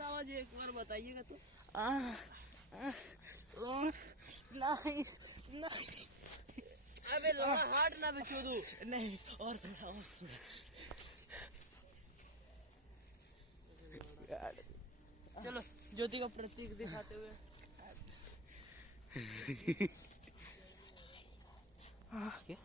कैसा आवाज एक बार बताइएगा तो। नहीं नहीं, अबे लोहा हार्ट ना बेचो दो। नहीं और थोड़ा और थोड़ा। चलो ज्योति का प्रतीक दिखाते हुए। क्या